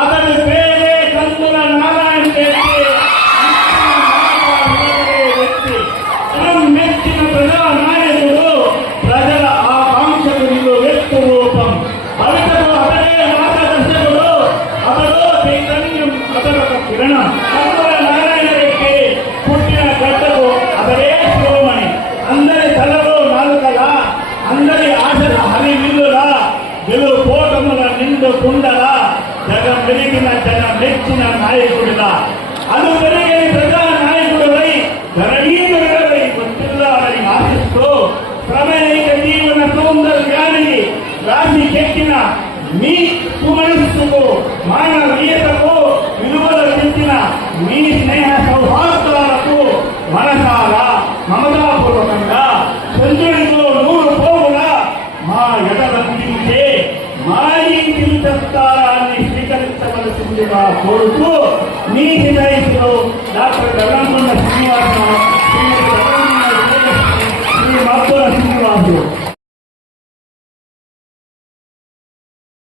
అతని పేరే కందుల నారాయణ రెడ్డి. మెచ్చిన ప్రజా నాయకుడు ప్రజల ఆకాంక్షకు వ్యక్తి రూపం. భవితకు అతడే మార్గదర్శకుడు. అతడు చైతన్యం అతడు ఒక కిరణం. పుట్టిన అందరి తలలో నాలుకలా అందరి ఆశల హరి నిండు కుండలా పెరిగిన జన మెచ్చిన నాయకుడిగా అను పెరిగిన ప్రజా నాయకుడివై ధరణీయుడివై గుర్తిల్లాలని ఆశిస్తూ ప్రమేయక జీవన సౌందర్యాన్ని రాసి చెక్కిన మీ సుమనస్సుకు మానవీయతకు విలువలు తెచ్చిన మీ స్నేహ సౌహార్దాలకు మనసారా మమతాపూర్వకంగా చంద్రుడితో నూరు పోగులా మా ఎడల పిలిచే మా ఇంటి సత్కారాన్ని してます。見えてない